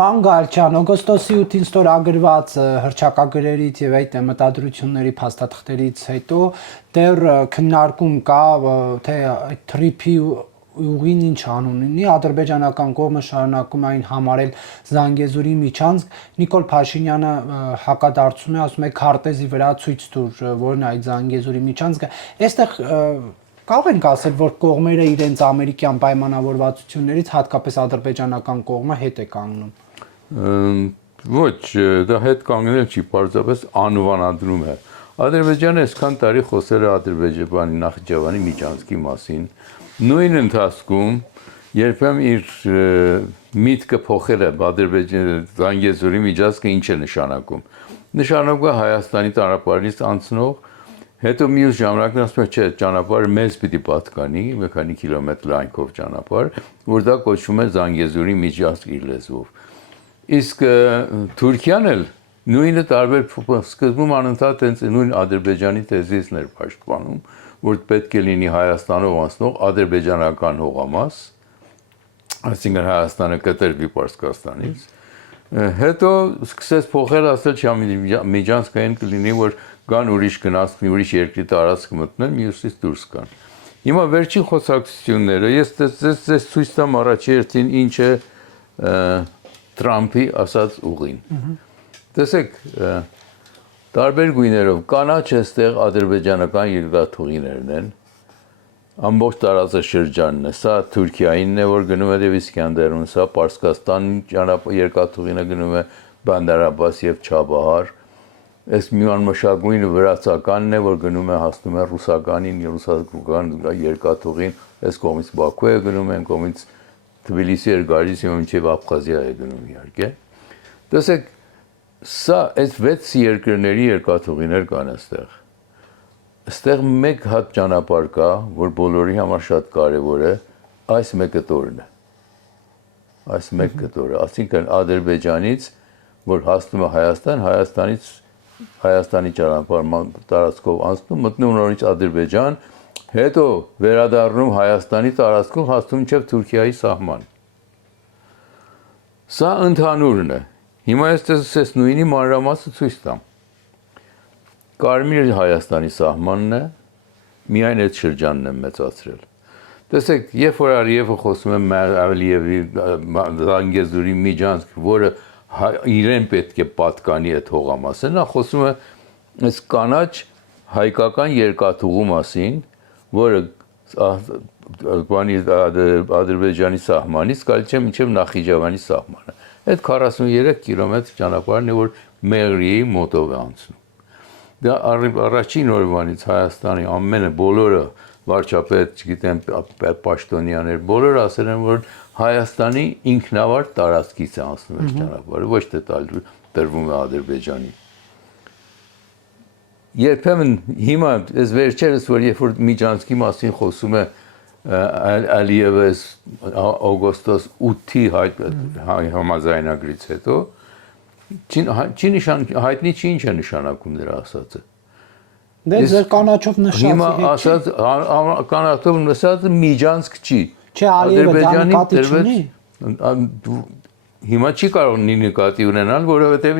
Պարոն Գալչյան, օգոստոսի 8-ին ստորագրված հռչակագրերից եւ այդ մտադրությունների փաստաթղթերից հետո դեռ քննարկում կա, թե այդ թրիփի ուղին ինչ անուն ունի, ադրբեջանական կողմը շարունակում այն համարել Զանգեզուրի միջանցք, Նիկոլ Փաշինյանը հակադարձում է, ասում է քարտեզի վրա ցույց տուր, որն է այդ Զանգեզուրի միջանցքը, այստեղ կարող ենք ասել, որ կողմերը իրենց ամերիկյան պայմանավորվածություններից հատկապես ադրբեջանական կողմը հետ է կանգնում։ Ոչ, դա հետ կանգնել չի, պարզապես անվանադրում է։ Ադրբեջանը այսքան տարի խոսել է Ադրբեջանի Նախիջևանի միջանցքի մասին։ Նույն ընթացքում երբեմն իր միտքը փոխել է Ադրբեջանի Զանգեզուրի միջանցքը ինչ է նշանակում։ Նշանակում է Հայաստանի ճանապարհից անցնող, հետո մյուս ժամանակն ասում է, չէ, ճանապարհը մեզ պիտի պատկանի, մի քանի կիլոմետր լայնքով ճանապարհ, որ դա կոչվում է Զանգեզուրի միջանցք իր լեզվով։ Իսկ Թուրքիան էլ նույնը տարբեր սկզբում անընդհատ հենց նույն Ադրբեջանի թեզիսն էր պաշտպանում, որ պետք է լինի Հայաստանով անցնող ադրբեջանական հողամաս, այսինքն Հայաստանը կտրվի Պարսկաստանից, հետո սկսեց փոխել, ասել չէ, միջանցքային կլինի, որ կան ուրիշ գնացքի, ուրիշ երկրի տարածք մտնեն, մյուսից դուրս կան։ Հիմա վերջին խոսակցությունները, ես ձեզ ցույց տամ առաջի հերթին ինչ է Թրամփի ասած ուղին։ Տեսեք, տարբեր գույներով կանաչ էստեղ ադրբեջանական երկաթուղիներն են, ամբողջ տարածաշրջանն է, սա Թուրքիայինն է, որ գնում է դեպի Իսկանդերուն, սա Պարսկաստանի երկաթուղին է գնում է Բանդար Աբբաս եւ Չաբահար, այս մի անմշակույթը վրացականն է, որ գնում է հասնում է ռուսականին, ռուսական երկաթուղին, այս կողմից Բաքու է գնում, այն կողմից Թբիլիսի էր գալիս եւ մինչեւ Աբխազիա է գնում իհարկե։ Տեսեք, սա այս 6 երկրների երկաթուղիներ կան այստեղ։ Այստեղ մեկ հատ ճանապարհ կա, որ բոլորի համար շատ կարևոր է, այս մեկը տորն է։ Այս մեկ կտորը, ասինքն Ադրբեջանից, որ հասնում է Հայաստան, Հայաստանի ճանապարհ տարածքով անցնում, մտնում նորից Ադրբեջան, հետո վերադառնում Հայաստանի տարածքով հասնում մինչև Թուրքիայի սահման։ Սա ընդհանուրն է։ Հիմա ես նույնի մանրամասը ցույց տամ։ Կարմիրը Հայաստանի սահմանն է, միայն այդ շրջանն եմ մեծացրել։ Տեսեք, երբ որ Ալիևը խոսում է Ալիևի Զանգեզուրի միջանցք, որը իրեն պետք է պատկանի այդ հողամասը, նա խոսում է այս կանաչ հայկական երկաթուղու մասին, որը Ադրբեջանի սահմանից գալիս է մինչև Նախիջևանի սահմանը։ Այդ 43 կիլոմետր ճանապարհն է, որ Մեղրիի մոտով է անցնում։ Դա առաջին օրվանից Հայաստանի ամենը բոլորը վարչապետ, չգիտեմ, պաշտոնյաներ, բոլորը ասել են, որ Հայաստանի ինքնավար տարածքից է անցնում այս ճանապարհը, ոչ թե տրվում է Ադրբեջանի։ Երբեմն հիմա այս վերջերս, որ երբ որ միջանցքի մասին խոսում է Ալիևը օգոստոս 8-ի համաձայնագրից հետո, հայտնի չի ինչ է նշանակում դրա ասածը։ Դե ձեր կանաչով նշած։ Հիմա ասած կանաչով նշածը միջանցք չի։ Չէ, Ալիևը դա նկատի չունի։ Հիմա չի կարող նկատի ունենալ, որովհետև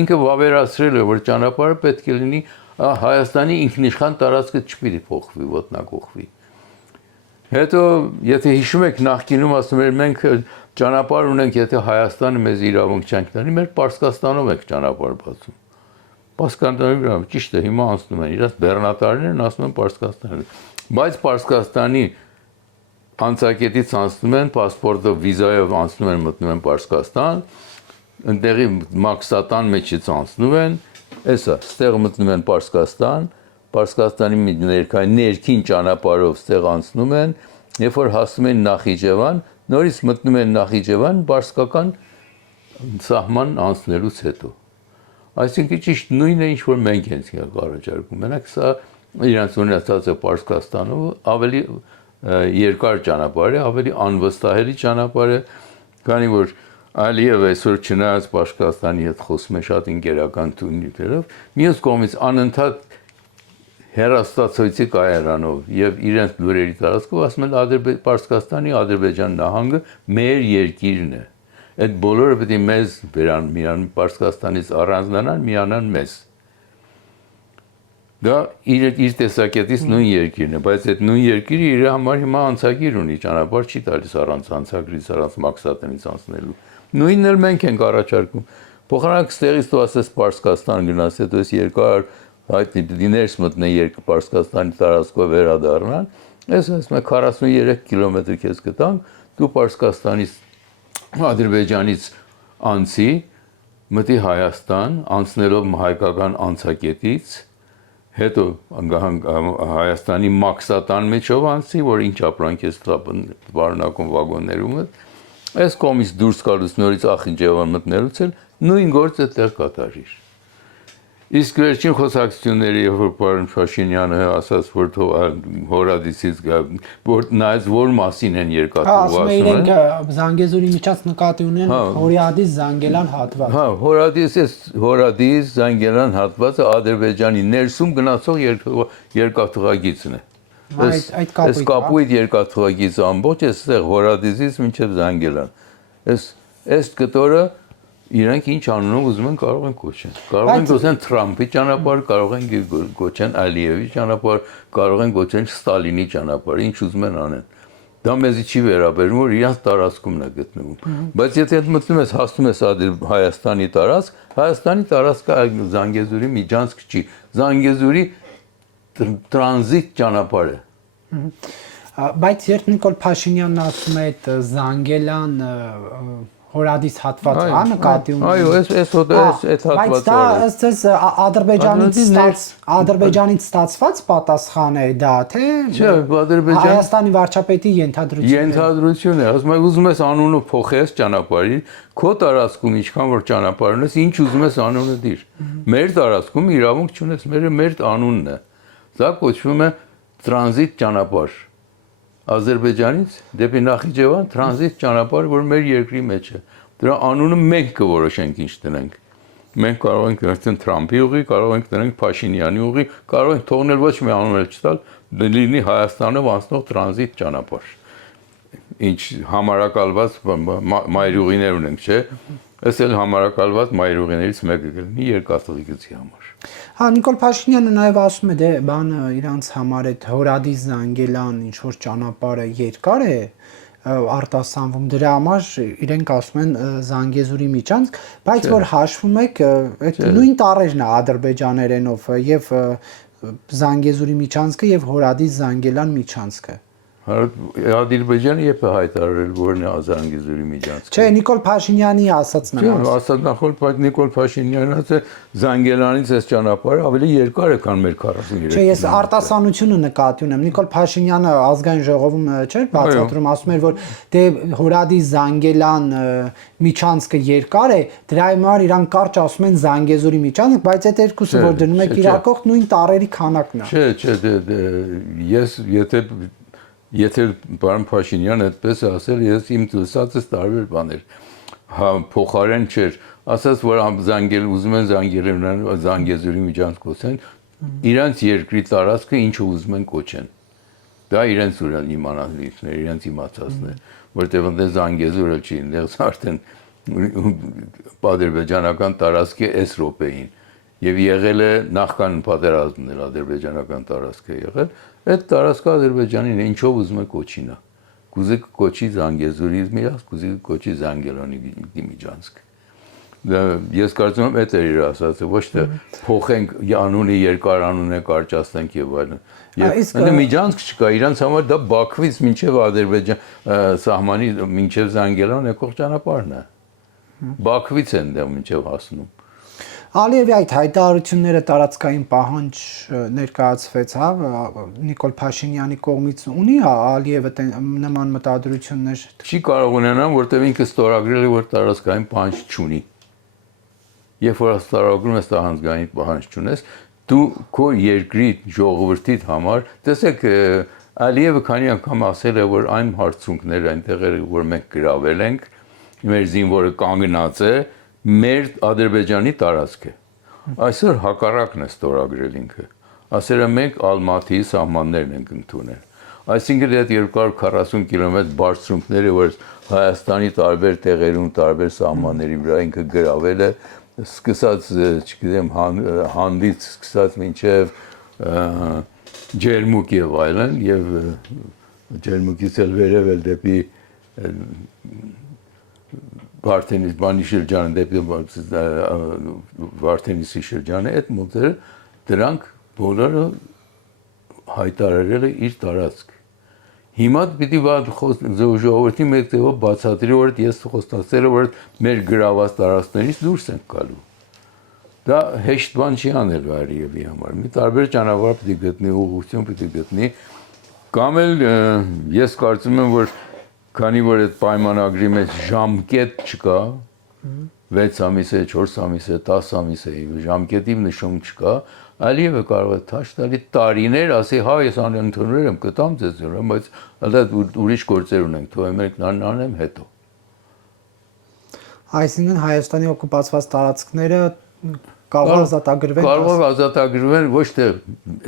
ինքը վավերացրել է, որ ճանապարհը պետք է լինի Հայաստանի ինքնիշխան տարածքը չպիտի փոխվի, ոտնակոխվի։ Հետո, եթե հիշում եք, նախկինում ասում էր, մենք ճանապարհ ունենք, եթե Հայաստանը մեզ իրավունք չենք տանի, մեր Պարսկաստանով ենք ճանապարհ բացում։ Պարսկաստանի վրա, ճիշտ է, հիմա անցնում են, իրաց բեռնատարներն ասում են Պարսկաստան։ Բայց Պարսկաստանի անցակետից անցնում են, պասպորտով, վիզայով անցնում են, մտնում են Պարսկաստան, ընդեղի մաքսատան մեջից անցնում են, էսա, ստեղ մտնում են Պարսկաստան, Պարսկաստանի ներքին ճանապարհով ստեղ անցնում են, երբ որ հասնում են Նախիջևան, նորից մտնում են Նախիջևան, պարսկական սահման անցնելուց հետո։ Այսինքն ճիշտ նույնը, ինչ որ մենք ենք առաջարկում։ Մենակ սա իրանց ունեցած է Պարսկաստանով ավելի երկար ճանապարհ է, ավելի անվստահելի ճանապարհ է, քանի որ Ալիևը այսօր չնայած Պարսկաստանի հետ խոսում է շատ ինկերական տոններով, մյուս կողմից անընդհատ հեռուստացույցի կայարանով եւ իրենց լուրերի տարածքով ասում են Պարսկաստանի Ադրբեջան նահանգը մեր երկիրն է։ Այդ բոլորը պետք է մեզ միան Պարսկաստանից առանձնանան, միանան մեզ։ Դա իր տեսակետից նույն երկիրն է, բայց այդ նույն երկիրը իր համար հիմա անցագիր ունի, ճանապարհ չի տալիս առանց անցագրից, առանց մաքսատենից անցնելու։ Նույնն էլ մենք ենք առաջարկում։ Փոխանակ ստեղից դու ասես Պարսկաստան գնաս, հետո ես երկար այդ դիներս մտնեն Պարսկաստանի տարածքով վերադառնան, ես ասում եմ 43 կիլոմետր քեզ կտանք, դու Պարսկաստանից Ադրբեջանից անցի, մտի Հայաստան, անցնելով հայկական անցակետից, հետո Հայաստանի մաքսատան մեջով անցի, որ ինչ ապրանք ես վարունակում վագոններում, այս կողմից դուրս գալուց նորից Ախինջևան մտնելուց էլ նույն գործը տեղ կատարիր։ Իսկ վերջին խոսակցությունների, որ պարոն Փաշինյանը ասաց, որ հորադիսից որ նայած որ մասին են երկաթուղը ասում են Զանգեզուրի միջած նկատի ունեն Հորադիս Զանգելան հատված։ Հա, Հորադիս Զանգելան հատվածը Ադրբեջանի ներսում գնացող երկաթուղագիծն է։ Այս կապույտ երկաթուղագիծը ամբողջ է այստեղ Հորադիսից մինչև Զանգելան։ Այս կտորը իրանք ինչ անունով ուզում են կարող են կոչեն։ Կարող են կոչեն Թրամփի ճանապարհ, կարող են կոչեն Ալիևի ճանապարհ, կարող են կոչեն Ստալինի ճանապարհ, ինչ ուզում են անեն։ Դա մեզի չի վերաբերում, որ իրանք տարածքումն է գտնվում։ Բայց եթե մտնում ես հասնում ես Հայաստանի տարածքը Զանգեզուրի միջանցք չի։ Զանգեզուրի տրանզիտ ճանապարհ է։ Բայց երբ Նիկոլ Փաշինյանն ասում է այդ Զանգելան Հորադիս հատվածը, հա, նկատի ունի։ Այո, այս հատվածը։ Բայց դա ըստ Ադրբեջանից ստացված պատասխան է դա, թե չէ, Հայաստանի վարչապետի ենթադրությունն է։ Ենթադրություն է, ասում եմ, ուզում ես անունը փոխես ճանապարհին, քո տարածքում ինչքան որ ճանապարհ ունես, ինչ ուզում ես անունը դիր։ Մեր տարածքում իրավունք չունես, մեր անունն է։ Դա կոչվում է տրանզիտ ճանապարհ։ Ադրբեջանից դեպի Նախիջևան տրանզիտ ճանապարհ, որ մեր երկրի մեջ է։ Դրա անունը մենք կորոշենք ինչ դնենք։ Մենք կարող ենք դնել Թրամփի ուղի, կարող ենք դնել Փաշինյանի ուղի, կարող ենք թողնել ոչ մի անուն չտալ, լինի Հայաստանով անցնող տրանզիտ ճանապարհ։ Ինչ համարակալված մայրուղիներ ունենք, չէ՞։ Այս էլ համարակալված մայրուղիներից մեկը կլինի երկաթուղի համար։ Հա, Նիկոլ Փաշինյանը նաև ասում է, դե բանը իրանց համար այդ Հորադիս Զանգելան ինչ որ ճանապարհը երկար է արտասանվում, դրա համար իրենք ասում են Զանգեզուրի միջանցք, բայց որ հաշվում եք, այդ նույն տառերն է ադրբեջաներենով եւ Զանգեզուրի միջանցքը եւ Հորադիս Զանգելան միջանցքը։ Ադրբեջանը երբ է հայտարարել, որն է Զանգեզուրի միջանցքը։ Չէ, Նիկոլ Փաշինյանի ասածն է։ Չէ, ասած նախորդ Նիկոլ Փաշինյանը ասել Զանգելանից այս ճանապարհը ավելի երկար է, քան մեր 43։ Չէ, ես արտասանությունը նկատի ունեմ։ Նիկոլ Փաշինյանը ազգային ժողովում չէ, բացատրում, ասում էր, որ դե Հորադիս Զանգելան միջանցքը երկար է, դրա համար իրանք կարճ ասում են Զանգեզուրի միջանցք, բայց այդ երկուսը որ դնում եք իրակող նույն տարերի քանակն է։ Չէ, ես եթե պարոն Փաշինյանը այդպես ասել, ես իմ լսածս տարբեր բաներ։ Հա, փոխարեն չէր, ասած որ ուզում են Զանգեզուրի միջանցք կոչեն, իրանց երկրի տարածքը ինչը ուզում են կոչեն։ Դա իրենց իմանալիքն է, իրենց իմացածն է, որտեղ ընդ Զանգեզուրը չի, այնտեղ արդեն ադրբեջանական տարածքի այս րոպեին եւ եղել է նախքան պատերազմն էլ ադրբեջանական տարածք է եղել, այդ տարածքը Ադրբեջանին ինչով ուզում է կոչինա։ Կուզի կոչի Զանգեզուրի միջանցք, կուզի կոչի Զանգելանի միջանցք։ Ես կարծում եմ այդ է իր ասածը, ոչ թե փոխենք անունը երկար անուն է կարճացնենք եւ այլն։ Եվ միջանցք չկա, իրանց համար դա Բաքվից մինչև Ադրբեջան սահմանի մինչև Զանգելան եկող ճանապարհն է։ Բաքվից են դա մինչև հասնում։ Ալիևի այդ հայտարարությունները տարածքային պահանջ ներկայացվեց, հա, Նիկոլ Փաշինյանի կողմից ունի Ալիևը նման մտադրություններ։ Չի կարող ունենալ, որտեղ ինքը ստորագրել է, որ տարածքային պահանջ չունի։ Երբ որ ստորագրում ես տարածքային պահանջ չունես, դու քո երկրի ժողովրդի համար, տեսեք, Ալիևը քանի անգամ ասել է, որ այն հարցունքները այնտեղ որ մենք գրավել ենք, մեր զինվորը կանգնած է, մեր Ադրբեջանի տարածք է։ Այսօր հակառակն է ստորագրել ինքը։ Ասել է մենք Ալմատիի սահմաններն ենք ընդունել։ Այսինքն այդ 240 կիլոմետր բարձրությունները, որ Հայաստանի տարբեր տեղերում, տարբեր սահմանների վրա ինքը գրավել է, սկսած, չգիտեմ, հանդից սկսած մինչև ջերմուկ եւ այլն, եւ ջերմուկից էլ վերև էլ դեպի Վարդենիս բանի շրջանը, դեպի Վարդենիսի շրջանը, այդ մոտերը դրանք բոլորը հայտարարել է իր տարածք։ Հիմա պիտի ժողովրդի մեկ տեղով բացատրի, որ ես խոստացել եմ, որ մեր գրաված տարածքներից դուրս ենք գալու։ Դա հեշտ բան չի անել Արիևի համար։ Մի տարբեր ճանապարհ պիտի գտնի, ուղղություն պիտի գտնի, կամ էլ ես կարծում եմ, որ քանի որ այդ պայմանագրի մեջ ժամկետ չկա, 6 ամիս է, 4 ամիս է, 10 ամիս է, ժամկետի նշում չկա, Ալիևը կարող է թաշ տալի տարիներ, ասի, հա, ես ընդունել եմ, կտամ ձեզ, բայց ուրիշ գործեր ունենք, թող մենք անեմ հետո։ Այսինքն Հայաստանի օկուպացված տարածքները կարող ազատագրվեն։ Կարող ազատագրվեն ոչ թե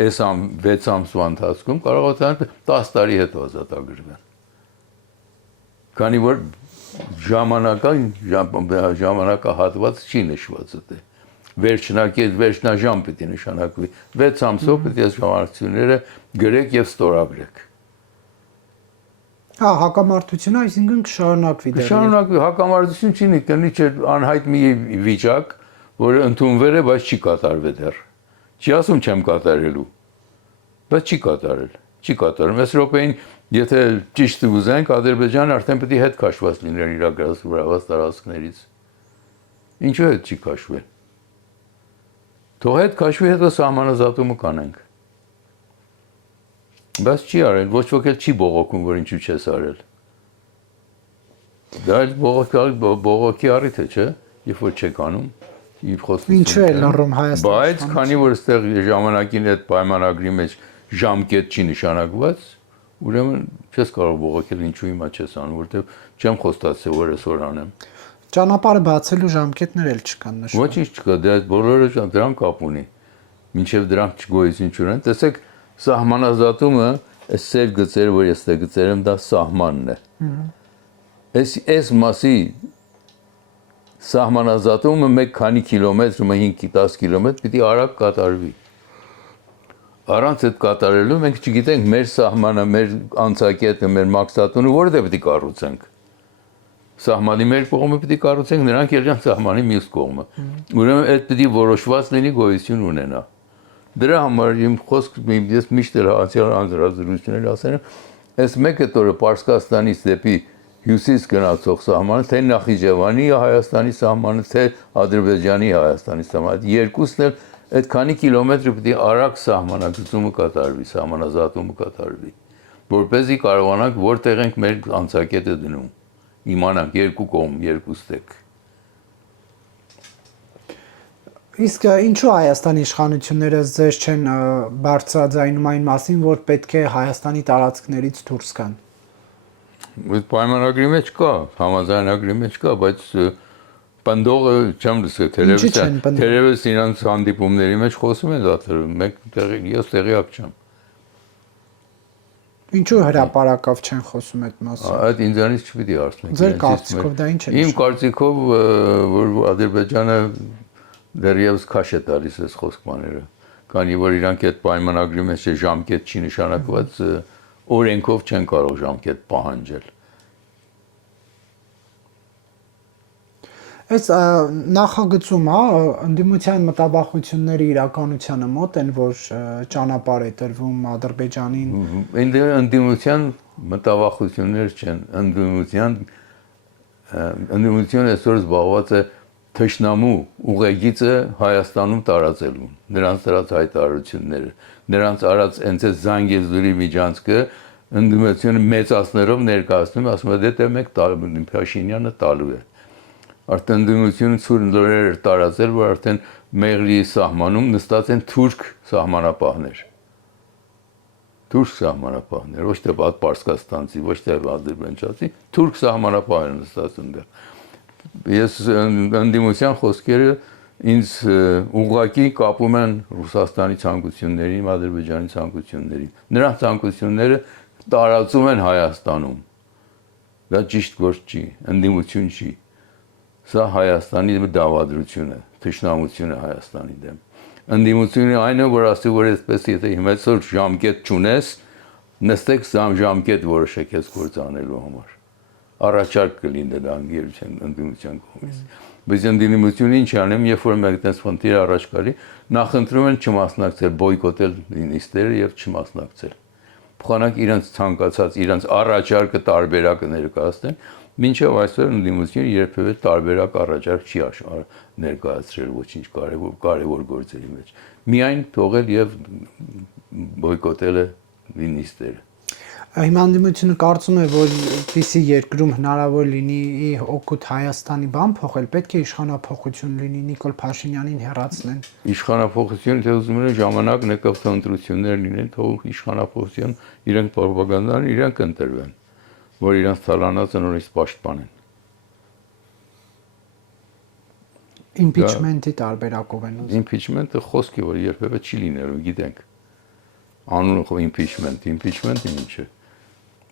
այս 6 ամսվա ընթացքում, կարող է 10 տարի հետո ազատագրվեն։ Քանի որ ժամանակահատված չի նշված դա։ Վերջնաժամ պիտի նշանակվի, 6 ամսով պիտի այս ժամանակությունները գրեք եւ ստորագրեք։ Հա, հակամարտությունը այսինքն կշարունակվի դեռ։ Կշարունակվի, հակամարտություն չի կնի չէ անհայտ մի վիճակ, որը ընդունվել է, բայց չի կատարվել դեռ։ Չի ասում չեմ կատարելու, բայց չի կատարել, չի կատարում։ Այս րոպեին, եթե ճիշտ ուզենք, Ադրբեջանը արդեն պետք է հետ քաշված լիներ իր գրաված տարածքներից։ Ինչու հետ չի քաշվել։ Թող հետ քաշվի, հետո սահմանազատումը կանենք։ Բայց չի արել, ոչ ոք էլ չի բողոքում, որ ինչու չես արել։ Դա էլ բողոքի առիթ է, չէ՞, երբ որ չեք անում, իր խոստությունը։ Ինչու է լռում Հայաստանը։ Բայց քանի որ այստեղ ժամանակին այդ պայմանագրի մեջ ժամկետ չի նշանակված, ուրեմն չես կարող բողոքել, ինչու հիմա չես անում, որովհետև չեմ խոստացել, որ այսօր անեմ։ Ճանապարհը բացելու ժամկետներ էլ չկան նշվում։ Ոչինչ չկա, դա բոլորը դրանք կապ ունի։ Մինչև դրանք չգոյություն չունեն, տեսեք, սահմանազատումը, այս սև գծերը, որ ես գծել եմ, դա սահմանն է։ Այս մասի սահմանազատումը մեկ քանի կիլոմետր, 5-10 կիլոմետր պիտի արագ կատարվի։ Առանց այդ կատարելու մենք չգիտենք մեր սահմանը, մեր անցակետը, մեր մաքսատունը որտեղ պիտի կառուցենք։ Սահմանի մեր կողմը պիտի կառուցենք, նրանք ելան սահմանի մյուս կողմը։ Ուրեմն այդ պիտի որոշված լինի, գոյություն ունենա։ Դրա համար իմ խոսքը ես միշտ էլ հանրազրույցներ ասել եմ, այս մեկը տորը Պարսկաստանից դեպի հյուսիս գնացող սահմանը, թե Նախիջևանի Հայաստանի սահմանը, թե Ադրբեջանի Հայաստանի սահմանը, երկուսն էլ այդ քանի կիլոմետրը պիտի արագ սահմանագծումը կատարվի, սահմանազատումը կատարվի, որպեսզի կարողանանք որտեղ ենք մեր անցակետը դնում, իմանանք երկու կողմ, երկու ստեկ։ Իսկ ինչու Հայաստանի իշխանությունները ձեզ չեն բարձրաձայնում այն մասին, որ պետք է Հայաստանի տարածքներից դուրս գան։ Այդ պայմանագրի մեջ կա, համաձայնագրի մեջ կա, բայց պնդողը չեմ լսել, թերևս իրանց հանդիպումների մեջ խոսում են դատել, ես տեղյակ չեմ։ Ինչու հրապարակավ չեն խոսում այդ մասին։ Այդ ինձանից չպիտի հարցնեք։ Ձեր կարծիքով դա ինչ է։ Իմ կարծիքով, որ Ադրբեջանը դեռևս քաշ է տալիս այս խոսքները, քանի որ իրանք այդ պայմանագրի մեջ ժամկետ չի նշանակված, օրենքով չեն կարող ժամկետ պահանջել։ Այս նախագծում, հա, ընդդիմության մտաբախությունների իրականությանը մոտ են, որ ճանապարհ է տրվում Ադրբեջանին։ Ընդդիմության մտաբախություններ չեն, ընդդիմությունը այսօր զբաղված է թշնամու ուղեգիծը Հայաստանում տարածելու, նրանց դրած հայտարարությունները, նրանց արած հենց այդ Զանգեզուրի միջանցքը ընդդիմությունը մեծացնելով ներկայացնում, ասում է դե մեկ Փաշինյանը տալու է։ Արդեն ընդդիմությունը ցույց լուրեր տարածել, որ արդեն Մեղրիի սահմանում նստած են թուրք սահմանապահներ։ Թուրք սահմանապահներ, ոչ թե Պարսկաստանցի, ոչ թե ադրբեջանցի, թուրք սահմանապահներ նստած ընդդեմ։ Ես ընդդիմության խոսքերը ինձ ուղղակի կապում են Ռուսաստանի ցանկություններին, Ադրբեջանի ցանկություններին։ Նրանց ցանկությունները տարածում են Հայաստանում։ Դա ճիշտ գործ չի, ընդդիմություն չի։ Սա Հայաստանի դավադրություն է, թշնամություն է Հայաստանի դեմ։ Ընդդիմությունը այն է, որ ասի, որ այսպես եթե հիմա ժամկետ չունես, նստեք ժամկետ որոշեք ես գործ անելու համար։ Առաջարկ կլինի դա ընդդիմության կողմից։ Բայց ընդդիմությունը ինչ անեմ, երբ որ մեկ այդպես խնդիր առաջ գալի, նախընտրում են չմասնակցել, բոյկոտել նիստերը եւ չմասնակցել։ Փոխանակ իրենց ցանկացած, իրենց առաջարկը տարբերակը ներկայացնեն, մինչև այսօր ընդդիմությունը երբևէ տարբերակ առաջարկ չի ներկայացրել ոչինչ կարևոր գործերի մեջ։ Միայն թողել եւ բոյկոտել նիստերը։ Հիմա ընդդիմությունը կարծում է, որ դիսի երկրում հնարավոր լինի օգուտ Հայաստանի բան փոխել, պետք է իշխանափոխություն լինի, Նիկոլ Փաշինյանին հեռացնեն։ Իշխանափոխությունը թե ուզում են ժամանակն եկավ թե ընտրություններ լինեն, թող իշխանափոխություն իրենք ռոպագանդան իրենք ընտրվեն, որ իրենց թալանածը նորից պաշտպանեն։ Impeachment-ի տարբերակով են ուզում։ Impeachment-ը խոսք է, որ երբևէ չի լինելու, գիտենք։ Անունը խո impeachment-ը ինչ է։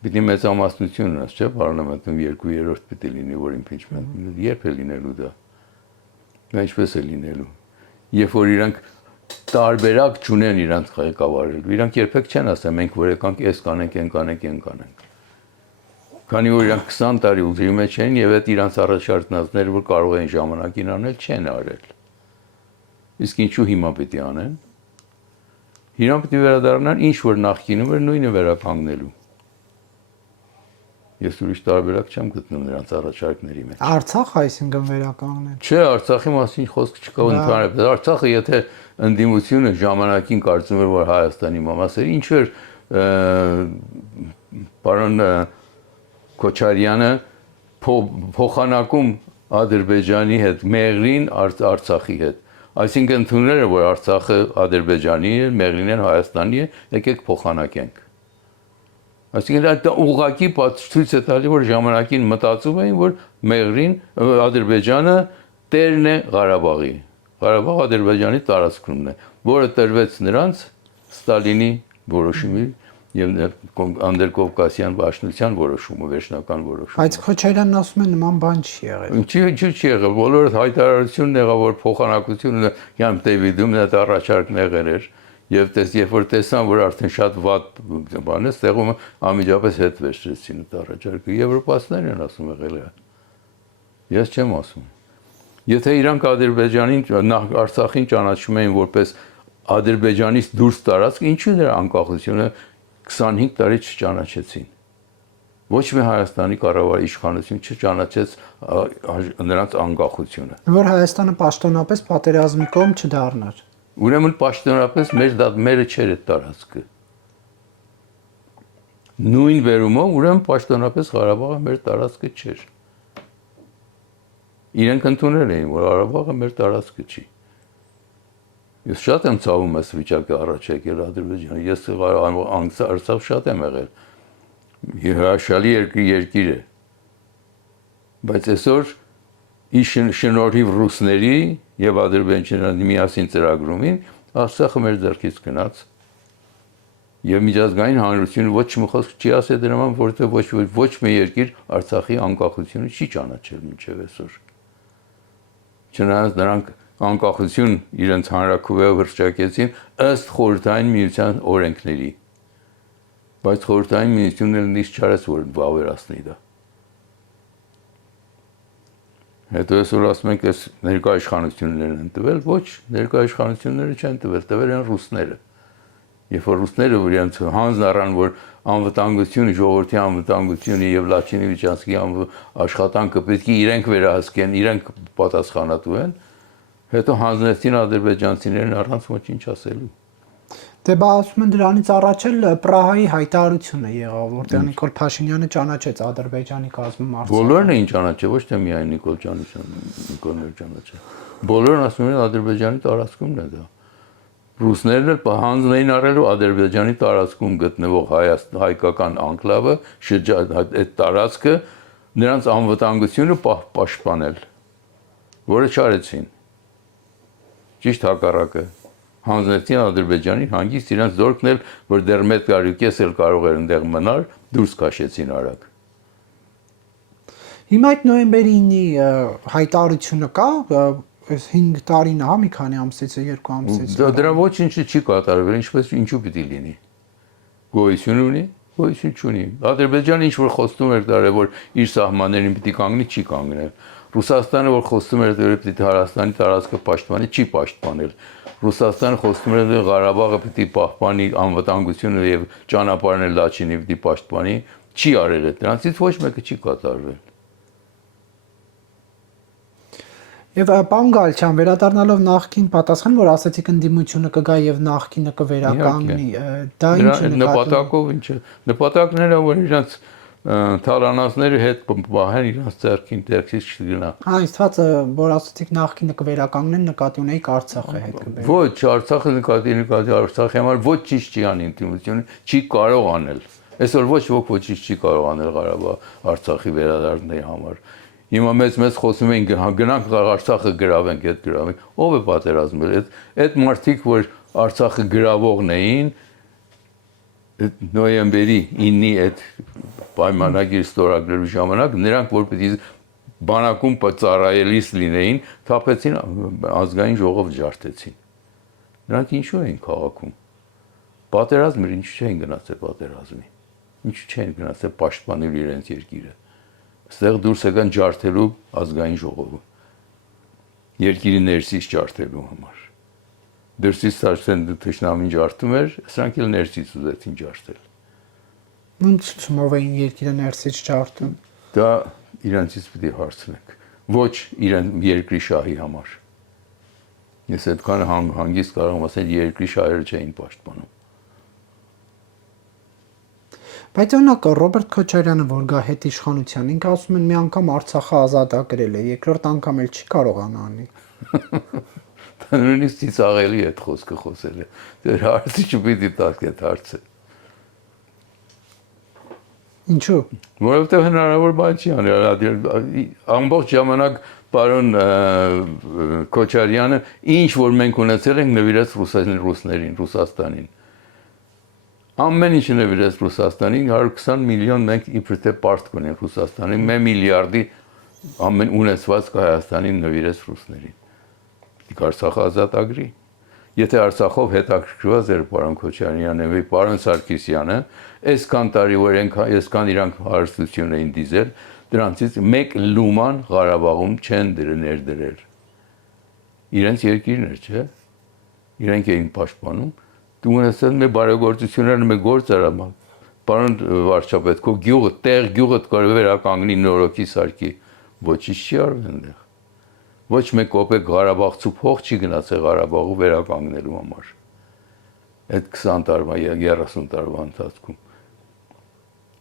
Պիտի մեծամասնություն ունես, չէ՞, parlamentum 2/3 պիտի լինի, որ impeachment երբ է լինելու դա։ Դա ինչպես է լինելու։ Երբ որ իրանք տարբերակ չունեն իրանք ղեկավարելու, իրանք երբեք չեն ասել մենք որ եկանք էս կանենք, այն կանենք, այն կանենք։ Քանի որ իրանք 20 տարի ուժի մեջ են եւ այդ իրանք առաջարկները, որ կարող են ժամանակին անել, չեն արել։ Իսկ ինչու հիմա պիտի անեն։ Հիմա պիտի վերադառնան ինչ որ նախկինում էր նույնը վերականգնելու։ Ես ուրիշ տարբերակ չեմ գտնում նրանց առաջարկների մեջ։ Արցախ այսինքն վերականգնել։ Չէ, Արցախի մասին խոսք չկա ընդհանրապես։ Արցախը եթե ընդդիմությունը ժամանակին կարծում էր, որ Հայաստանի մաս էր, ինչ էր պարոն Քոչարյանը փոխանակում Ադրբեջանի հետ, Մեղրին Արցախի հետ։ Այսինքն ընդունել էր, որ Արցախը Ադրբեջանի է, Մեղրինն Հայաստանի է, եկեք փոխանակենք։ Այսինքն դա ուղղակի ցույց է տալի, որ ժամանակին մտածում էին, որ Մեղրին Ադրբեջանը տերն է Ղարաբաղի։ Ղարաբաղը Ադրբեջանի տարածքումն է, որը տրվեց նրանց Ստալինի որոշումի եւ անդերկովկասյան պաշտպանության որոշումը, վերջնական որոշումը։ Բայց Քոչարյանն ասում է նման բան չի եղել։ Չի եղել, բոլորը հայտարարությունն եղավ, որ փոխանակությունը Կյամփ Դեվիդում դա առաջարկն եղել էր։ Եվ երբ որ տեսան, որ արդեն շատ վատ բան է, ստեղում անմիջապես հետ վերցրեցին այդ առաջարկը։ Եվրոպացիներն են ասում եղել է։ Ես չեմ ասում։ Եթե իրանք Ադրբեջանին, Արցախին ճանաչում էին որպես Ադրբեջանից դուրս տարածք, ինչու դրա անկախությունը 25 տարի չճանաչեցին։ Ոչ մի Հայաստանի կառավարի իշխանություն չճանաչեց նրանց անկախությունը։ Որ Հայաստանը պաշտոնապես պատերազմի կողմ չդառնար։ Ուրեմն պաշտոնապես մերը չէր այդ տարածքը։ Նույն վերումով ուրեմն պաշտոնապես Ղարաբաղը մեր տարածքը չէր։ Իրենք ընդունել էին, որ Ղարաբաղը մեր տարածքը չի։ Ես շատ եմ ցավում այս վիճակը առաջ եկել Ադրբեջանը։ Ես Արցախ շատ եմ եղել։ Հրաշալի երկիր է։ Բայց այսօր շնորհիվ ռուսների եւ ադրբեջանցիների միասին ծրագրումին Արցախը մեր ձեռքից գնաց եւ միջազգային հանրությունը ոչ մի խոսք չի ասել դրա մասին, որովհետեւ ոչ մի երկիր Արցախի անկախությունը չի ճանաչել մինչեւ այսօր։ Չնայած նրանք անկախություն իրենց հանրաքվեով հռչակեցին ըստ խորհրդային միության օրենքների, բայց խորհրդային միությունը նույնիսկ չարեց որ վավերացնի դա։ Հետո այսօր ասում ենք, այս ներկա իշխանություններն են տվել, ոչ, ներկա իշխանությունները չեն տվել, տվել են ռուսները։ Երբ որ ռուսները իրենց հանձն առան, որ անվտանգությունը, ժողովրդի անվտանգությունը եւ Լաչինի Վիչանսկի աշխատանքը պետք է իրենք վերահսկեն, իրենք պատասխանատու են, հետո հանձնեցին ադրբեջանցիներն առանց ոչինչ ասելու։ Դե բա ասում են դրանից առաջ էլ Պրահայի հայտարարությունը եղավ, որտեղ Նիկոլ Փաշինյանը ճանաչեց Ադրբեջանի կազմում Արցախը։ Բոլորն էին ճանաչել, ոչ թե միայն Նիկոլներ ճանաչել։ Բոլորն ասում են Ադրբեջանի տարածքումն է դա։ Ռուսներն էլ հանձն էին առել Ադրբեջանի տարածքում գտնվող հայկական անկլավը, այդ տարածքը նրանց անվտանգությունը պաշտպանել, որը չարեցին։ Ճիշտ հակառակը։ հանձնեցին Ադրբեջանի հանգիստ իրենց զորքն էլ, որ դեռ մեծ կարյուկես էլ կարող էր այնտեղ մնալ, դուրս քաշեցին արագ։ Հիմա այդ նոյեմբերի 9-ի հայտարարությունը կա, այս 5 տարին է, մի քանի ամսից է, 2 ամսից։ Դրա ոչինչ չի կատարվել, ինչպես ինչու պիտի լինի։ Գոյություն ունի, գոյություն չունի։ Ադրբեջանը ինչ որ խոստում էր տարել, որ իր սահմաններին պիտի կանգնի, չի կանգնել։ Ռուսաստանը որ խոստում էր, որ պիտի Հայաստանի տարածքը պաշտպանի, չի պաշտպանել։ Ռուսաստանը խոստում էր, որ Ղարաբաղը պիտի պահպանի անվտանգությունը եւ ճանապարհները Լաչինի պիտի պաշտպանի, չի արել այդ։ Դրանցից ոչ մեկը չի կատարվել։ Եվ պարոն Գալչյան, վերադառնալով նախքին պատասխան, որ ասացիք ընդդիմությունը կգա եւ նախքինը կվերականգնի, դա ինչ է նպատակով ինչը նպատակները որ իրանց թալանացները հետ պահեն իրանց ձեռքից չգնա։ Այստված որ ասացիք նախքինը կվերականգնեն, նկատի ունեիք Արցախը հետ կբերեն։ Ոչ, Արցախը նկատի Արցախի համար ոչինչ չի անի ընդդիմությունը, չի կարող անել։ Այսօր ոչ ոք ոչինչ չի կարող անել Ղարաբաղ Արցախի վերադարձների համար։ Հիմա մեծ խոսում են գնանք Արցախը գրավենք, այդ գրավենք։ Ո՞վ է պատերազմել։ Այդ մարդիկ, որ Արցախը գրավողն էին, նոյեմբերի 9-ի այդ պայմանագիր ստորագրելու ժամանակ նրանք որ պիտի բանակում ծառայելիս լինեին, թափեցին ազգային ժողով ջարդեցին։ Նրանք ինչու էին քաղաքում։ Պատերազմը ինչու չէին գնացել պատերազմի։ Ինչու չէին գնացել պաշտպանել իրենց երկիրը։ Այստեղ դուրս եկան ջարդելու ազգային ժողովը։ Երկիրի ներսից ջարդելու համար։ Դրսից սարսեն թշնամին ջարդում էր, սրանք էլ ներսից ուզեցին ջարդել։ Ոնց ցումով էին երկիրը ներսից ջարդում։ Դա իրանցից պիտի հարցնեք։ Ոչ իրեն երկրի շահի համար։ Ես այդքան հանգիստ կարող եմ ասել երկրի շահերը չէին պաշտպանում։ Բայց օրինակ Ռոբերտ Քոչարյանը որ գա հետ իշխանության, ինքը ասում են մի անգամ Արցախը ազատագրել է, երկրորդ անգամ էլ չի կարողանա անի։ Դա նույնիսկ ծիծաղելի է այդ խոսքը խոսելը։ Դեր հարցի չպիտի տաք այդ հարցը։ Ինչու։ Որովհետև հնարավոր բան չի անել։ Ամբողջ ժամանակ պարոն Քոչարյանը ինչ որ մենք ունեցել ենք նվիրած ռուսներին, Ռուսաստանին։ Ամեն ինչը նվիրած Ռուսաստանին 120 միլիոն մենք իբր թե պարտք ունենք Ռուսաստանին, 1 միլիարդի ամեն ունեցվածք Հայաստանին նվիրած ռուսներին։ Արցախը ազատագրի։ Եթե Արցախով հետաքրքրված էր պարոն Քոչարյանը եւ պարոն Սարգսյանը, այսքան տարի որ այսքան իրանք հարստություն էին դիզել, դրանցից մեկ լուման Ղարաբաղում չեն ներդրել։ Իրենց երկիրն էր, չէ՞։ Իրենք էին պաշտպանում։ Դու ունեցել մեր բարեգործությունները մեր գործ արամ։ Պարոն վարչապետ, քո գյուղը, տեղ գյուղը կարող վերականգնի նորոգի սարքի։ Ոչինչ չի արվել այնտեղ։ Ոչ մեկ կոպեկ Ղարաբաղցու փող չի գնացել Ղարաբաղը վերականգնելու համար։ Այդ 20 տարվա, 30 տարվա ընթացքում։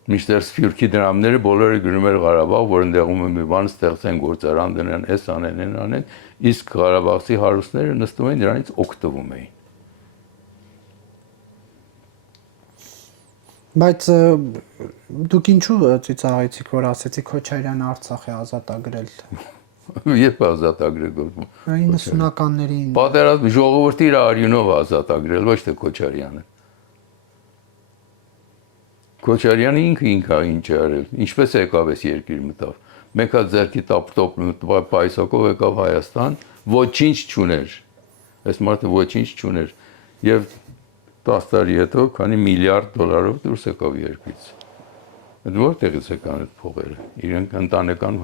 Միշտեր Սփյուռքի դրամները բոլորը գնում էր Ղարաբաղ, որ ընդեղում են մի բան ստեղծեն, գործարան դնեն, այս անեն, այն անեն, իսկ Ղարաբաղցի հարուստները նստում էին դրանից օգտվում էին։ Բայց դուք ինչու ծիծաղեցիք, որ ասեցիք Քոչարյանը Արցախ է ազատագրել։ Երբ ազատագրել։ 90-ականներին։ Պատերազմ ժողովրդի իր արյունով ազատագրել, ոչ թե Քոչարյանը։ Քոչարյանը ինքը ինչ արել, ինչպես եկավ այս երկիր մտավ։ Մեկ հատ ձեռքի տապ պայսակով եկավ Հայաստան, ոչինչ չուներ։ Այս մարդը ոչինչ չուներ։ Եվ 10 տարի հետո քանի միլիարդ դոլարով դուրս եկավ երկրից։ Այդ որտեղից եկան այդ փողերը։ Իրենք ընտանեկան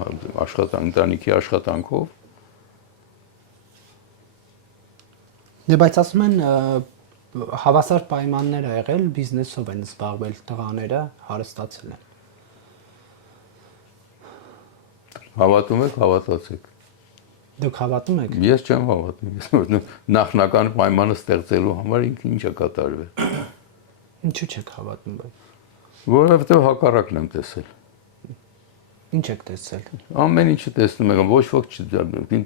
ընտանիքի աշխատանքով։ Դե բայց ասում են հավասար պայմաններ ա եղել, բիզնեսով են զբաղվել տղաները, հարստացել են։ Հավատում եք, հավատացեք։ Դուք հավատում եք։ Ես չեմ հավատում։ Նախնական պայմանը ստեղծելու համար ինքը ինչ է կատարվել։ Ինչու չեք հավատում բայց։ Որովհետև հակառակն եմ տեսել։ Ինչ եք տեսել։ Ամեն ինչը տեսնում եմ, ոչ ոք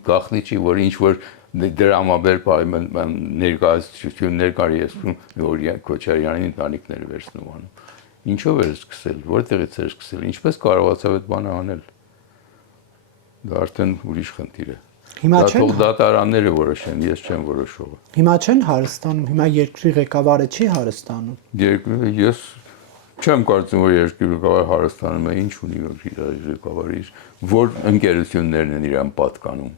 գախնի չի, որ ինչ որ դրամաբեր ներկայացություններ կար եսում, որ Քոչարյանի ընտանիքները վերցնում անում։ Ինչով էր սկսել, որտեղից էր սկսել, ինչպես կարողացավ այդ բանը անել։ Դա արդեն ուրիշ խնդիր է։ Հիմա Դա չեն թող դատարանները որոշեն, ես չեմ որոշողը։ Հիմա չեն հարստանում, հիմա երկրի ղեկավարը չի հարստանում։ Ես չեմ կարծում, որ երկրի ղեկավարը հարստանում է, ինչ ունի ղեկավարը, որ ընկերություններն են իրան պատկանում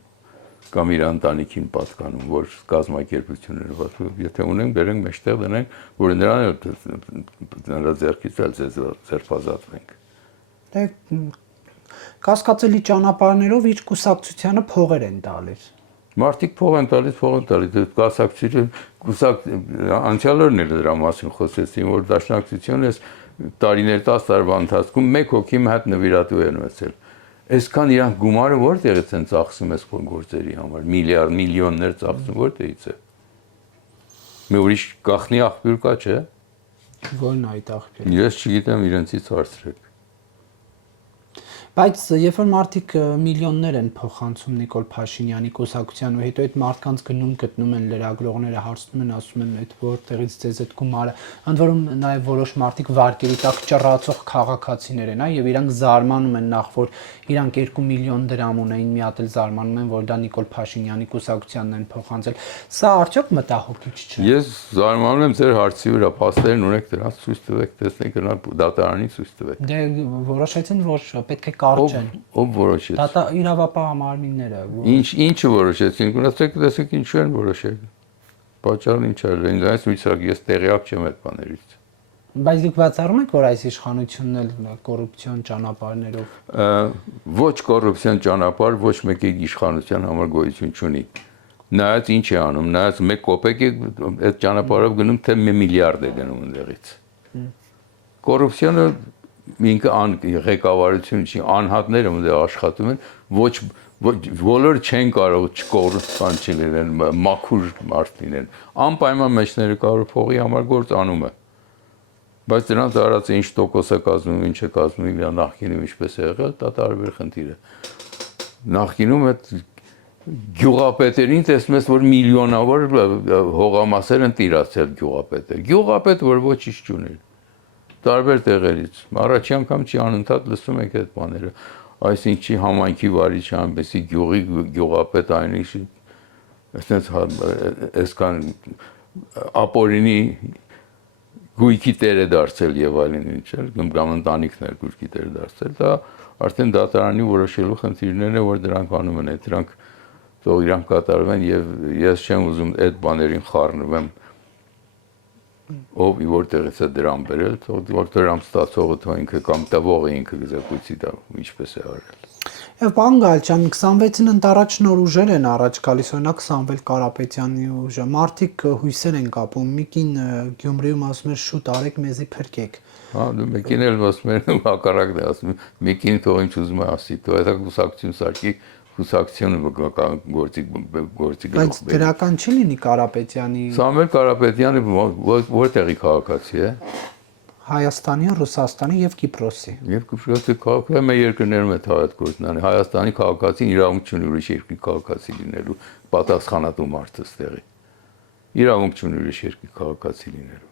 կամ իր ընտանիքին պատկանում, որ կազմակերպությունները պատկանում, եթե ունենք, բերենք մեջտեղ դնենք, որ նրա ձեռքից ձերբազատվենք։ Դե կասկածելի ճանապարհներով իր կուսակցությանը փողեր են տալիս։ Մարդիկ փող են տալիս, անցյալ օրն էլ դրա մասին խոսեցին, որ դաշնակցությունը տարիներ 10 տարվա ընթացքում մեկ հոգի մատ նվիրատու են ունեցել։ Այսքան իրանք գումարը որտեղից են ծախսում այս գործերի համար, միլիոններ ծախսում որտեղից է։ Մի ուրիշ գաղտնի աղբյուր կա, չէ՞։ Որն այդ աղբյուրը։ Ես չգիտեմ, իրենցից հարցրեք։ Բայց երբ որ մարդիկ միլիոններ են փոխանցում Նիկոլ Փաշինյանի կուսակցության ու հետո այդ մարդկանց գտնում են լրագրողները, հարցնում են, ասում են, այդ որտեղից ձեզ այդ գումարը, ընդ որում նաև որոշ մարդիկ վարկերի տակ ճռացող քաղաքացիներ են, եւ իրանք զարմանում են նախ որ իրանք 2 միլիոն դրամ ունեին, մի հատ էլ զարմանում են, որ դա Նիկոլ Փաշինյանի կուսակցությանն են փոխանցել։ Սա արդյոք մտահոգիչ չէ։ Ես զարմանում եմ ձեր հարցի վրա, փաստերն ունեք, դրանց ցույց տվեք, տեսնենք գնալ դատարանի ցույց տվեք։ Դե որոշեցին, որ պետք է կարճեն։ Ով որոշեց։ Դա իրավապահ մարմինները։ Ինչը որոշեցին, գնացեք տեսեք ինչու են որոշել։ Պատճառն ինչ է, ինձ միշտ ես տեղյակ չեմ այդ բաներից։ Բայց դուք բացառում եք, որ այս իշխանությունն էլ կոռուպցիոն ճանապարհներով։ Ոչ կոռուպցիոն ճանապարհ ոչ մեկի իշխանության համար գոյություն չունի։ Նայած ինչ է անում, նայած 1 կոպեկ է այդ ճանապարհով գնում, թե 1 միլիարդ է գնում ընդեղից։ Կոռուպցիոնը ինքը ղեկավարություն չի, անհատները մտեղ աշխատում են, ոչ բոլորը չեն կարող չկոռուպցիոն չլինեն, մաքուր մարդ լինեն։ Անպայման մեջները կարող փողի համար գործ անում է։ Բայց դրանց արածը ինչ տոկոս է կազմում, ինչ է կազմում, նախկինում ինչպես է եղել, դա տարբեր խնդիր է։ Նախկինում այդ գյուղապետերին տեսնում ես, որ միլիոնավոր հողամասեր են տիրացել գյուղապետեր։ Գյուղապետ, որ ոչինչ չուներ։ Տարբեր տեղերից։ Առաջի անգամ չի անընդհատ լսում եք այդ բաները։ Այսինքն համայնքի վարիչ այնպեսի գյուղի գյուղապետ այնիշ այսքան ապօրինի գույքի տեր է դարձել եւ այլն ինչ էլ կամ ընտանիքներ գույքի տեր դարձել, դա արդեն դատարանի որոշելու խնդիրներն է, որ դրանք անում են, դրանք թող իրանք կատարվեն եւ ես չեմ ուզում այդ բաներին խառնվեմ, ով որտեղից է դրան բերել, թող դրան ստացողը թող ինքը կամ տվողը ինքը գզակույցի դա ինչպես է արել։ Եվ պարոն Գալստյան, 26-ին ընտարաջ նոր ուժեր են առաջ գալիս, օրինակ Սամվել Կարապետյանի ուժը։ Մարդիկ հույսեր են կապում, մի կին Գյումրիում ասում էր շուտ արեք մեզի փրկեք։ Հա, դու մեկին էլ ասում են հակառակն է ասում, մի կին թող ինչ ուզում է ասի, թող այդ կուսակցություն սարքի, կուսակցությունը գործի Բայց դրական չի լինի Կարապետյանի։ Սամվել Կարապետյանը որտեղի քաղաքացի է։ Հայաստանի, Ռուսաստանի եւ Կիպրոսի։ Եվ Կիպրոսի քաղաքացի մեր երկրներում է այդ գործն անի։ Հայաստանի քաղաքացին իրավունք չունի ուրիշ երկրի քաղաքացի լինելու, պատասխանատու մարդը ստեղի։ Իրավունք չունի ուրիշ երկրի քաղաքացի լինելու։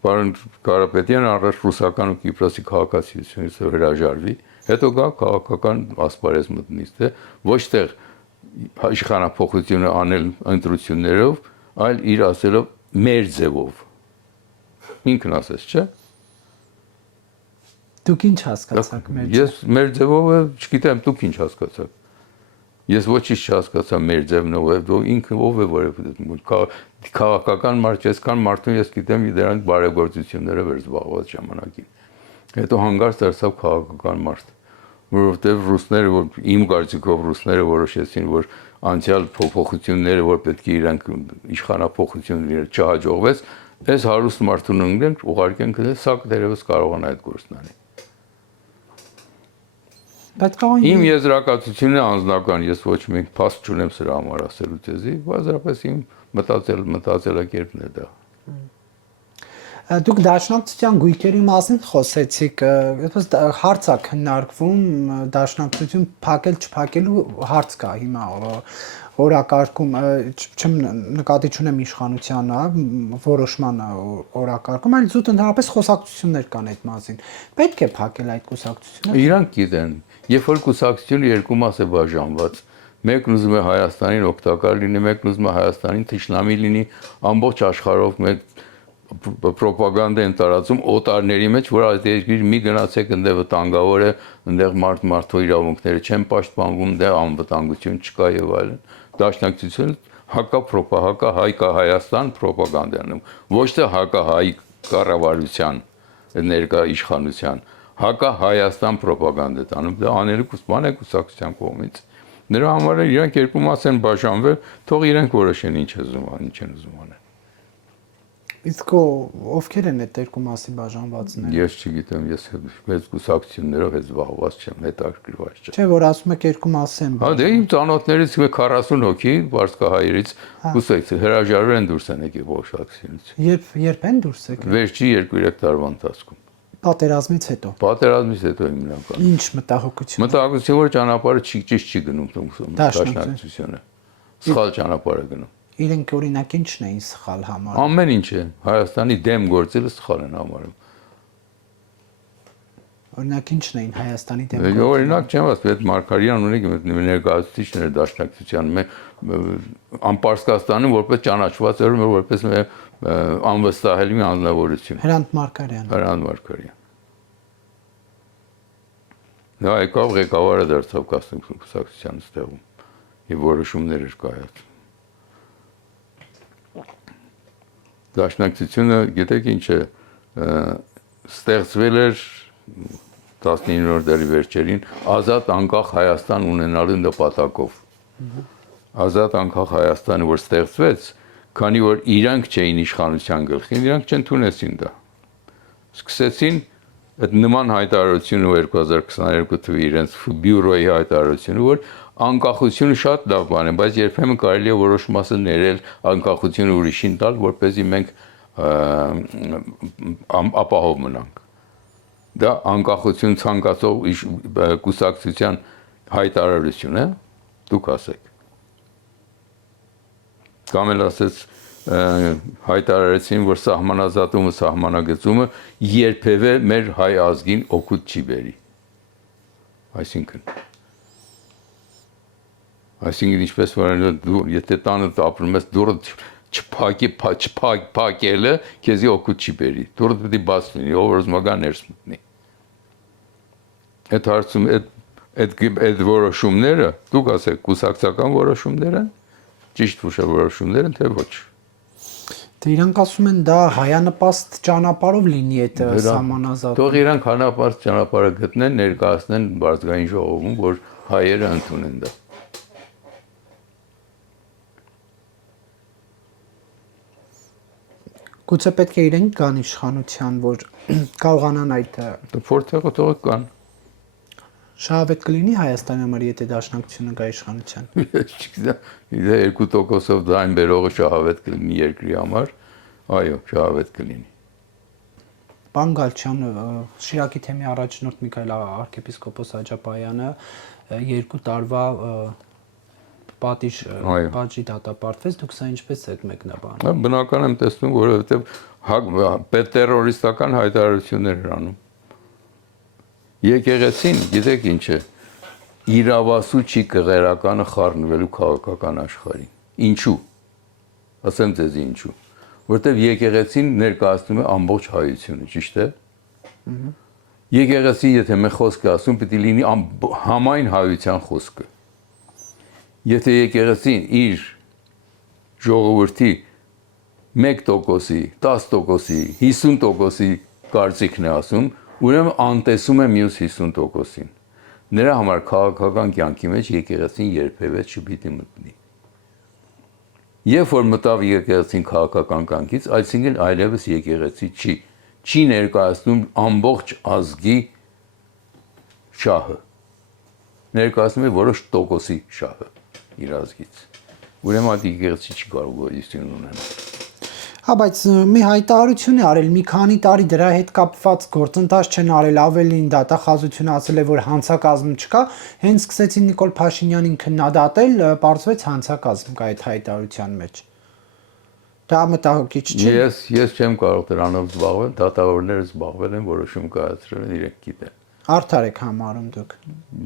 Պարոն Կարապետյանը առաջ ռուսական ու Կիպրոսի քաղաքացիությունից հրաժարվի, հետո գա քաղաքական ասպարեզ մտնից, թե ոչ տեղ իշխանափոխությունը անել ընտրություններով, այլ իր ասելով մեր ձևով։ Ինքն ասես, չէ՞։ Դուք ինչ հասկացաք մեր ձևով։ Ես մեր ձևով չգիտեմ, դուք ինչ հասկացաք։ Ես ոչինչ չհասկացա մեր ձևն ով է, ինքը ով է, որ քաղաքական մարդ, այսքան մարդուն ես գիտեմ, դրանք բարեգործությունները վեր զբաղված ժամանակին։ Հետո հանգարց դարձավ քաղաքական մարդ, որովհետև ռուսները, որ իմ կարծիքով ռուսները որոշեցին, որ անցյալ փոփոխությունները, որ պետք է իրանք իշխանափոխություն լինել չհաջողվեց, այս հարուստ մարդուն ընկնենք, ուղարկենք, սա դերևս կարողանա այդ գործն անել։ Իմ եզրակացությունն է անձնական, ես ոչ մի փաստ չունեմ սրա համար ասելու ձեզի, բացառապես իմ մտածելակերպն է դա։ Դուք դաշնակցության գույքերի մասին խոսեցիք, այսպես հարց է քննարկվում, դաշնակցություն փակել չփակելու հարց կա հիմա օրակարգում, նկատի չունեմ իշխանությանը, որոշման օրակարգում, այլ զուտ ընդհանրապես խոսակցություններ կան այդ մասին։ Պետք է փակել այդ կուսակցությունը։ Իրանք գիտեն, երբ որ կուսակցությունը երկու մաս է բաժանված, Մեկն ուզում է Հայաստանին օգտակար լինի, մեկն ուզում է Հայաստանին թշնամի լինի, ամբողջ աշխարհով մեկ պրոպագանդա են տարածում օտարների մեջ, որ այդ երկիր մի գնացեք, այնտեղ վտանգավոր է, այնտեղ մարդու իրավունքները չեն պաշտպանվում, այնտեղ անվտանգություն չկա եւ այլն։ Դաշնակցությունը հակա-Հայաստան պրոպագանդան, ոչ թե հակա-հայ կառավարության ներկա իշխանության, հակա-Հայաստան պրոպագանդա տանում, դա աները կուսակցության կողմից։ Նրա համար իրանք երկու մաս են բաժանվել, թող իրենք որոշեն ինչ են ուզում անել։ Իսկ ովքեր են այդ երկու մասի բաժանվածները։ Ես չգիտեմ, ես մեծ կուսակցություններով հետ զբաղված չեմ, հետաքրքրված չեմ։ Չէ, որ ասում եք երկու մասի են։ Հա, դե իմ ծանոթներից 40 հոգի վարսկահայերից կուսակցություն հրաժարվել են դուրս են եկել կուսակցությունից։ Երբ են դուրս եկել։ Վերջի 2-3 տարվա ընթացքում։ Պատերազմից հետո։ Պատերազմից հետո հիմնական։ Ինչ մտահոգություն։ Մտահոգություն, որ ճանապարհը ճիշտ չի գնում դաշնակցությունը։ Սխալ ճանապարհ է գնում։ Իրենք օրինակ ինչն էին սխալ համարում։ Ամեն ինչ է, Հայաստանի դեմ գործելը սխալ են համարում։ Օրինակ ինչն էին Հայաստանի դեմ։ Օրինակ չեմ ասում, այդ Մարգարյան ունի ներկայացուցիչներ դաշնակցության Անպարսկաստանում որպես ճանաչված էր, որպես անվստահելի մի անձնավորություն։ Հրանտ Մարգարյան։ Հրանտ Մարգարյան։ Նա եկավ ղեկավարը դարձավ կուսակցության ստեղում եւ որոշումներ էր կայացնում։ Դաշնակցությունը, գիտեք ինչ է, ստեղծվել էր 19-րդ դարի վերջերին ազատ անկախ Հայաստան ունենալու նպատակով։ Ազատ անկախ Հայաստանը, որ ստեղծվեց, քանի որ իրանք չէին իշխանության գլխին, իրանք չընդունեցին դա։ Սկսեցին այդ նման հայտարարությունը 2022 թվականի իրենց բյուրոյի հայտարարությունը, որ անկախությունը շատ լավ բան է, բայց երբեմն կարելի է որոշ մասը ներել անկախությունը ուրիշին տալ, որպեսզի մենք ապահով մնանք։ Դա անկախություն ցանկացող կուսակցության հայտարարություն է, դուք ասեք։ Կամ էլ ասեց հայտարարեցին, որ սահմանազատումը, սահմանագծումը երբևէ մեր հայ ազգին օգուտ չի բերի։ Այսինքն ինչպես որ եթե տանը ապրում ես դուռը չփակելը քեզի օգուտ չի բերի։ Դուռը պետք է բաց լինի, ով ուզում է գա ներս մտնի։ Այդ հարցում այդ որոշումները, դուք ասեք, կուսակցական որոշումներ են, ճիշտ որոշումներ են, թե ոչ։ Դե իրանք ասում են դա հայանպաստ ճանապարհով լինի այդ սահմանազատումը։ Թող իրանք հանապաստ ճանապարհը գտնեն, ներկայացնեն բարձրային ժողովում, որ հայերը ընդունեն դա։ Գուցե պետք է իրենք կան իշխանության, որ կարողանան այդ Որտեղը թող կան։ Շահավետ կլինի Հայաստանի համար, եթե դաշնակցությունը գա իշխանության։ Ես չգիտեմ, իդե 2%-ով դայն բերողը շահավետ կլինի երկրի համար, այո, շահավետ կլինի։ Պարոն Գալչյան, Շիրակի թեմի առաջնորդ Միքայել arczepiskopos Աջապայանը 2 տարվա պատժի դատապարտվեց, դուք սա ինչպես եք մեկնաբանում։ Բնական եմ տեսնում, որովհետև տերորիստական հայտարարություններ էր անում։ Եկեղեցին, գիտեք ինչ է, իրավասու չի կղերականը խառնվելու քաղաքական աշխարհին։ Ինչու։ Ասեմ ձեզ ինչու։ Որտեվ եկեղեցին ներկայացնում է ամբողջ հայությունը, ճիշտ է։ Եկեղեցի, եթե մենք խոսք ասում, պետք է լինի համայն հայության խոսքը։ Եթե եկեղեցին իր ժողովրդի 1%-ի, 10%-ի, 50%-ի կարծիքն է ասում, ուրեմն անտեսում է մյուս 50%-ին։ Նրա համար քաղաքական կյանքի մեջ եկեղեցին երբևէ չպիտի մտնի։ Երբ որ մտավ եկեղեցին քաղաքական կյանքից, այսինքն այլևս եկեղեցի չի ներկայացնում ամբողջ ազգի շահը։ Ներկայացնում է որոշ տոկոսի շահը իր ազգից։ Ուրեմն այդ եկեղեցի չի կարող գոյություն ունենալ։ Հա, բայց մի հայտարարություն է արել, մի քանի տարի դրա հետ կապված գործընթաց չեն արել, ավելին դատախազությունը ասել է, որ հանցակազմ չկա, հենց սկսեցին Նիկոլ Փաշինյանին քննադատել, պարզվեց հանցակազմ կա այդ հայտարարության մեջ։ Դա մտահոգիչ չէ։ Ես չեմ կարող դրանով զբաղվել, դատավորները զբաղվել են, որոշում կայացրել են, իրենք գիտեն։ Արդար եք համարում դուք։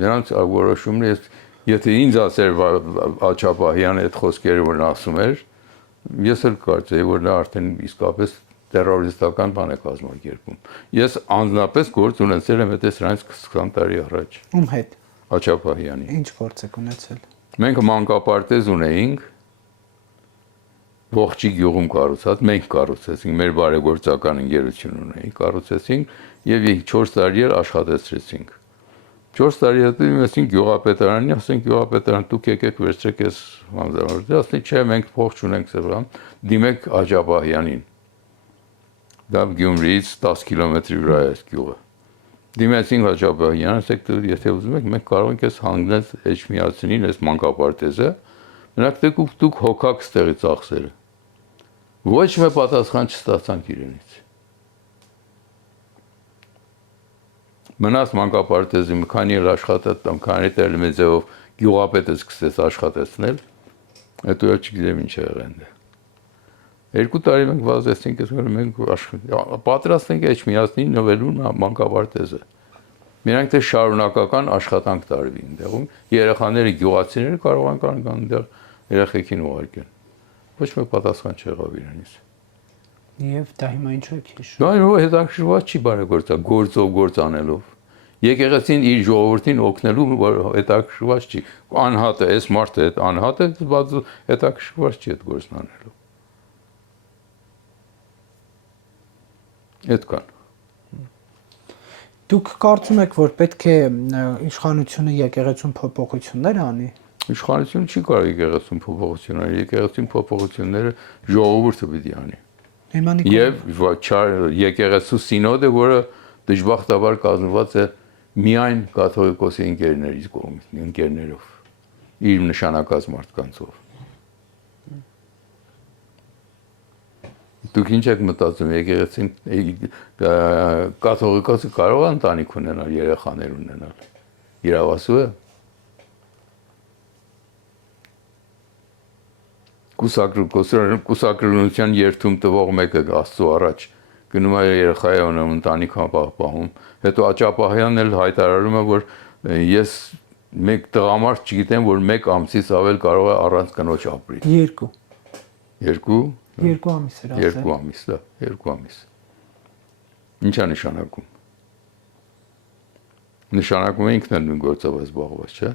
Նրանց որոշումն է, Եթե ինձ ասեր Աչապահյանը այդ խոսքերը որ ասում էր, ես էլ կարծեի որ նա արդեն իսկապես terroristական բան է կազմակերպում։ Ես անձնապես գործ ունեցել եմ այդ սրանից 20 տարի առաջ։ Ում հետ։ Աչապահյանի։ Ինչ գործ եք ունեցել։ Մենք մանկապարտեզ ունեինք ողջի գյուղում կառուցած, մենք կառուցեցինք, մեր բարեգործական ընկերություն ունեինք, կառուցեցինք եւ 4 տարի էլ աշխատեցրեցինք։ 4 տարի հետո իմացին գյուղապետարանին, ասենք գյուղապետարան դուք եկեք վերցրեք այս հանձնարարությունը, ասենք չէ, մենք փող չունենք սրան, դիմեք Աջապահյանին։ Դա Գյումրիից 10 կիլոմետրի վրա է այս գյուղը։ Դիմեցինք Աջապահյանին, ասեք դու եթե ուզում եք, մենք կարող ենք այս հանգնել Էջմիածնին, այս մանկապարտեզը, նրանք դուք հոգաք ստեղի ծախսերը։ Ոչ մի պատասխան չստացանք իրենից։ Մնաց մանկապարտեզի մի քանի էլ աշխատած, քանի էլ մեծով գյուղապետը սկսեց աշխատեցնել, հետո էլ չգիտեմ ինչ եղել է։ 2 տարի մենք վազեցինք, մենք պատրաստ ենք Էջմիածնին նվելու մանկապարտեզը։ Միրանք թե շարունակական աշխատանք տարվի այնտեղում, երեխաները գյուղացիները կարող են կան այնտեղ երեխեքին ուղարկեն։ Ոչ մի պատասխան չեղավ իրենից։ Եվ դա հիմա ինչու եք հիշում։ Դա այո հետաքրքրված չի բարեգործա, գործով գործ անելով։ Եկեղեցին իր ժողովրդին օգնելու որ հետաքրքրված չի։ Անհատը, այս մարդը այդ անհատը հետաքրքրված չի այդ գործն անելու։ Այդքան։ Դուք կարծում եք, որ պետք է իշխանությունը եկեղեցուն փոփոխություններ անի։ Իշխանությունը չի կարող եկեղեցուն փոփոխություններ, եկեղեցին փոփոխությունները ժողովուրդը պիտի անի։ Եվ եկեղեցու սինոդը, որը դժբախտաբար կազմված է միայն կաթողիկոսի ընկերներով, իր նշանակած մարդկանցով։ Դուք ինչ եք մտածում, եկեղեցին կաթողիկոսը կարող է ընտանիք ունենալ, երեխաներ ունենալ։ Իրավասու է։ Կուսակրոնության երթում տվող մեկը Աստծո առաջ գնում է երեխայի ունեմ ընտանիք պահպանում, հետո Աչապահյանն էլ հայտարարում է, որ ես մեկ տղամարդ չգիտեմ, որ 1 ամսից ավել կարող է առանց կնոջ ապրի։ 2 ամիս էր ասել։ 2 ամիս, դա, 2 ամիս։ Ինչ է նշանակում։ Նշանակում է ինքն էլ նույն գործով զբաղված, չէ՞։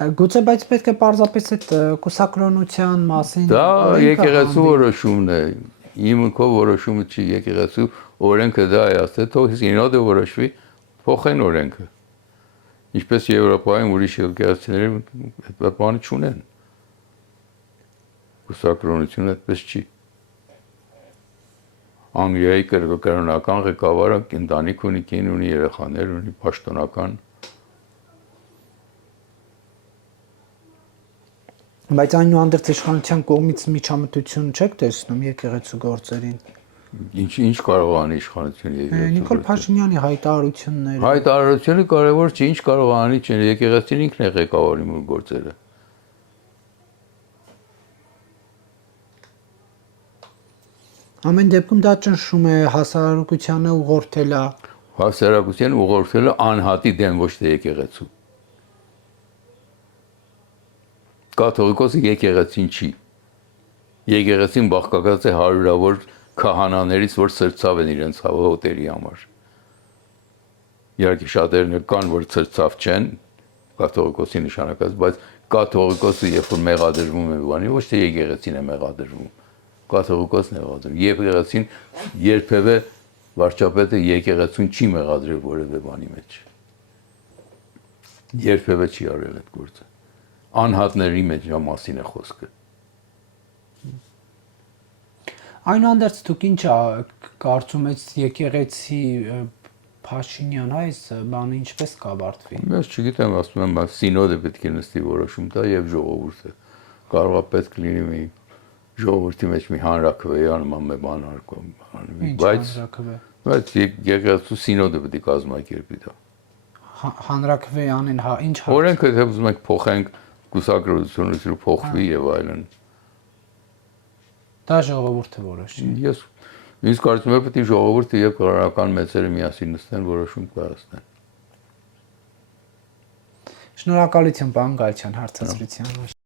Գուցե բայց պետք է պարզապես այդ կուսակրոնության մասին դա եկեղեցու որոշումն է, իմ քո որոշումը չի, եկեղեցու օրենքը դա է ասել, թող սինոդը որոշվի, փոխեն օրենքը։ Ինչպես Եվրոպայում ուրիշ եկեղեցիները այդ բանը չունեն։ Կուսակրոնությունը այդպես չի։ Անգլիայի կրոնական ղեկավարը ընտանիք ունի, կին ունի, երեխաներ ունի, պաշտոնական։ Բայց այնուհանդերձ իշխանության կողմից միջամտություն չեք տեսնում եկեղեցու գործերին։ Ինչ կարող անի իշխանությունը եկեղեցու։ Նիկոլ Փաշինյանի հայտարարությունները։ Հայտարարությունը կարևոր չի, ինչ կարող անի, չէ, եկեղեցին ինքն է ղեկավարում գործերը։ Ամեն դեպքում դա ճնշում է հասարակությանը ուղղորդելա։ Հասարակությանը ուղղորդելը անհատի դեմ ոչ թե եկեղեցու։ Կաթողիկոսը եկեղեցին չի։ Եկեղեցին բաղկացած է հարյուրավոր քահանաներից, որ սրծավ են իրենց հոտերի համար։ Իհարկե շատերն կան, որ սրծավ չեն, կաթողիկոսի նշանակած, բայց կաթողիկոսը երբ որ մեղադրվում է բանի, ոչ թե եկեղեցին է մեղադրվում։ Կաթողիկոսն է մեղադրվում։ Եկեղեցին երբևէ վարչապետը եկեղեցուն չի մեղադրել որևէ բանի մեջ։ Երբևէ չի արել այդ գործը։ Անհատների մեջ մասին է խոսքը։ Այնուհանդերձ դուք ինչ կարծում եք եկեղեցի Փաշինյան այս բանը ինչպես կավարտվի։ Ես չգիտեմ, ասում եմ, սինոդը պետք է նստի որոշում տա եւ ժողովուրդը կարող է պետք լինի մի ժողովրդի մեջ մի հանրաքվեյան մի բան արվի, բայց եկեղեցու սինոդը պետք է կազմակերպի դա։ Հանրաքվեյանին ինչ օրենքը թե ուզում եք փոխենք կուսակրոնությունը փոխվի եւ այլն։ Դա ժողովուրդը որոշի։ Ես Իսկ կարծում եմ պետք է ժողովուրդը եւ կառավարական մեծերը միասին նստեն որոշում կայացնեն։ Շնորհակալություն, պարոն Գալչյան, հարցազրույցի համար։